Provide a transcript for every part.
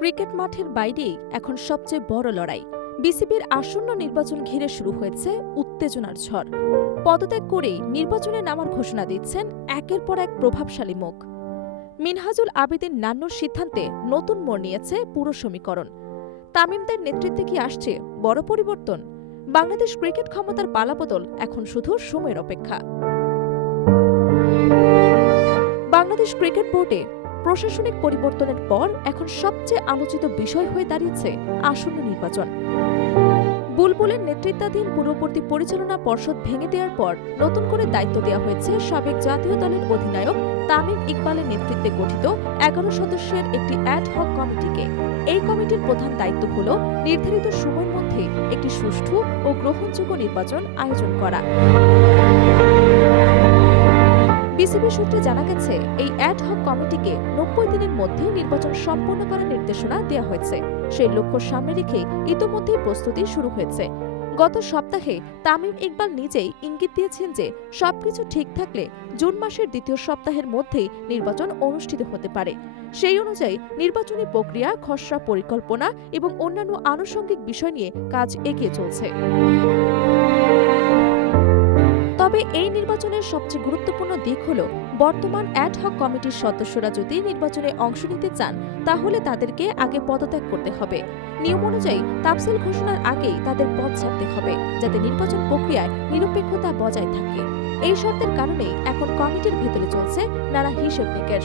Cricket মাঠের বাইরেই এখন সবচেয়ে বড় লড়াই। বিসিবির আসন্ন নির্বাচন ঘিরে শুরু হয়েছে উত্তেজনার ঝড়। পদত্যাগ করেই নির্বাচনে নামার ঘোষণা দিচ্ছেন একের পর এক প্রভাবশালী মুখ। মিনহাজুল আবেদীন নান্নুর সিদ্ধান্তে নতুন মোড় নিয়েছে পুরো সমীকরণ। তামিমদের নেতৃত্বে কি আসছে বড় পরিবর্তন? বাংলাদেশ ক্রিকেট ক্ষমতার পালাবদল এখন শুধু সময়ের অপেক্ষা। বাংলাদেশ ক্রিকেট বোর্ডে প্রশাসনিক পরিবর্তনের পর এখন সবচেয়ে আলোচিত বিষয় হয়ে দাঁড়িয়েছে আসন্ন নির্বাচন। বুলবুলের নেতৃত্বাধীন পূর্ববর্তী পরিচালনা পর্ষদ ভেঙে দেওয়ার পর নতুন করে দায়িত্ব দেওয়া হয়েছে সাবেক জাতীয় দলের অধিনায়ক তামিম ইকবালের নেতৃত্বে গঠিত 11 সদস্যের একটি অ্যাডহক কমিটিকে। এই কমিটির প্রধান দায়িত্ব হল নির্ধারিত সময়ের মধ্যে একটি সুষ্ঠু ও গ্রহণযোগ্য নির্বাচন আয়োজন করা। বিসিবি সূত্রে জানা গেছে, এই অ্যাডহক কমিটিকে 90 দিনের মধ্যে নির্বাচন সম্পন্ন করার নির্দেশনা দেওয়া হয়েছে। সেই লক্ষ্য সামনে রেখে ইতোমধ্যেই প্রস্তুতি শুরু হয়েছে। গত সপ্তাহে তামিম ইকবাল নিজেই ইঙ্গিত দিয়েছেন যে সবকিছু ঠিক থাকলে জুন মাসের দ্বিতীয় সপ্তাহের মধ্যেই নির্বাচন অনুষ্ঠিত হতে পারে। সেই অনুযায়ী নির্বাচনী প্রক্রিয়া, খসড়া পরিকল্পনা এবং অন্যান্য আনুষঙ্গিক বিষয় নিয়ে কাজ এগিয়ে চলছে। তবে এই নির্বাচনের সবচেয়ে গুরুত্বপূর্ণ দিক হল, বর্তমান অ্যাডহক কমিটির সদস্যরা যদি নির্বাচনে অংশ নিতে চান তাহলে তাদেরকে আগে পদত্যাগ করতে হবে। নিয়ম অনুযায়ী তাফসিল ঘোষণার আগেই তাদের পদ ছাড়তে হবে, যাতে নির্বাচন প্রক্রিয়ায় নিরপেক্ষতা বজায় থাকে। এই শর্তের কারণেই এখন কমিটির ভেতরে চলছে নানা হিসেব নিকেশ।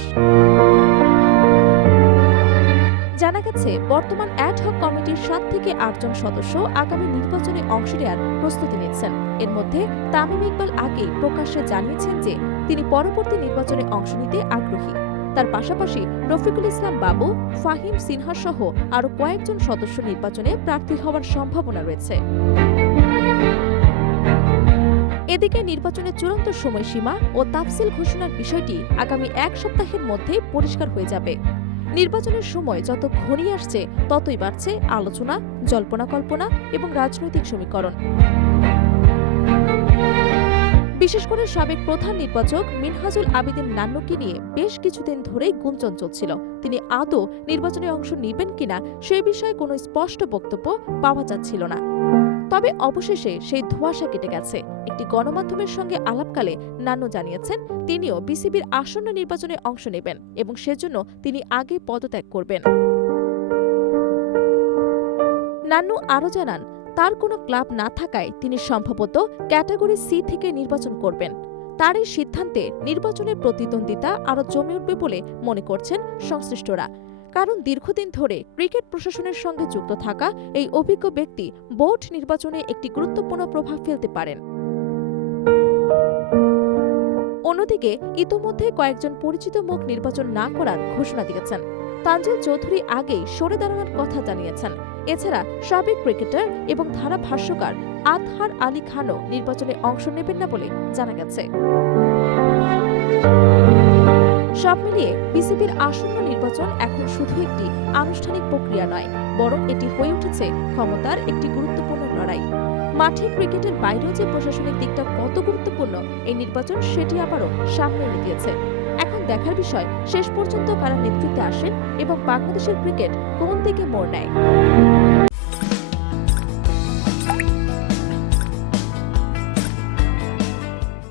জানা গেছে, বর্তমান অ্যাডহক কমিটির 7 থেকে 8 জন সদস্য আগামী নির্বাচনে অংশ নেওয়ার প্রস্তুতি নিচ্ছেন। এর মধ্যে তামিম ইকবাল আগেই প্রকাশ্যে জানিয়েছেন যে তিনি পরবর্তী নির্বাচনে অংশ নিতে আগ্রহী। তার পাশাপাশি রফিকুল ইসলাম বাবু, ফাহিম সিনহা সহ আরও কয়েকজন সদস্য নির্বাচনে প্রার্থী হওয়ার সম্ভাবনা রয়েছে। এদিকে নির্বাচনের চূড়ান্ত সময়সীমা ও তাফসিল ঘোষণার বিষয়টি আগামী 1 সপ্তাহের মধ্যে পরিষ্কার হয়ে যাবে। নির্বাচনের সময় যত ঘনিয়ে আসছে ততই বাড়ছে আলোচনা, জল্পনা কল্পনা এবং রাজনৈতিক সমীকরণ। বিশেষ করে সাবেক প্রধান নির্বাচক মিনহাজুল আবেদীন নান্নুকে নিয়ে বেশ কিছুদিন ধরেই গুঞ্জন চলছিল। তিনি আদৌ নির্বাচনে অংশ নেবেন কিনা সে বিষয়ে কোনো স্পষ্ট বক্তব্য পাওয়া যাচ্ছিল না। তবে অবশেষে সেই ধোঁয়াশা কেটে গেছে। একটি গণমাধ্যমের সঙ্গে আলাপকালে নান্নু জানিয়েছেন তিনিও বিসিবির আসন্ন নির্বাচনে অংশ নেবেন এবং সেজন্য তিনি আগে পদত্যাগ করবেন। নান্নু আরও জানান, তার কোনো ক্লাব না থাকায় তিনি সম্ভবত ক্যাটাগরি সি থেকে নির্বাচন করবেন। তার এই সিদ্ধান্তে নির্বাচনের প্রতিদ্বন্দ্বিতা আরও জমে উঠবে বলে মনে করছেন সংশ্লিষ্টরা। কারণ দীর্ঘদিন ধরে ক্রিকেট প্রশাসনের সঙ্গে যুক্ত থাকা এই অভিজ্ঞ ব্যক্তি বোর্ড নির্বাচনে একটি গুরুত্বপূর্ণ প্রভাব ফেলতে পারেন। অন্যদিকে ইতোমধ্যে কয়েকজন পরিচিত মুখ নির্বাচন না করার ঘোষণা দিয়েছেন। তানজিল চৌধুরী আগেই সরে দাঁড়ানোর কথা জানিয়েছেন। এছাড়া সাবেক ক্রিকেটার এবং ধারাভাষ্যকার আতহার আলী খানও নির্বাচনে অংশ নেবেন না বলে জানা গেছে। সব মিলিয়ে বিসিবির আসন্ন নির্বাচন এখন শুধু একটি আনুষ্ঠানিক প্রক্রিয়া নয়, বরং এটি হয়ে উঠেছে ক্ষমতার একটি গুরুত্বপূর্ণ লড়াই। মাঠে ক্রিকেটের বাইরেও যে প্রশাসনিক দিকটা কত গুরুত্বপূর্ণ এই নির্বাচন সেটি আবারও সামনে এনে দিয়েছে। এখন দেখার বিষয় শেষ পর্যন্ত কারা নেতৃত্বে আসেন এবং বাংলাদেশের ক্রিকেট কোন দিকে মোড় নেয়।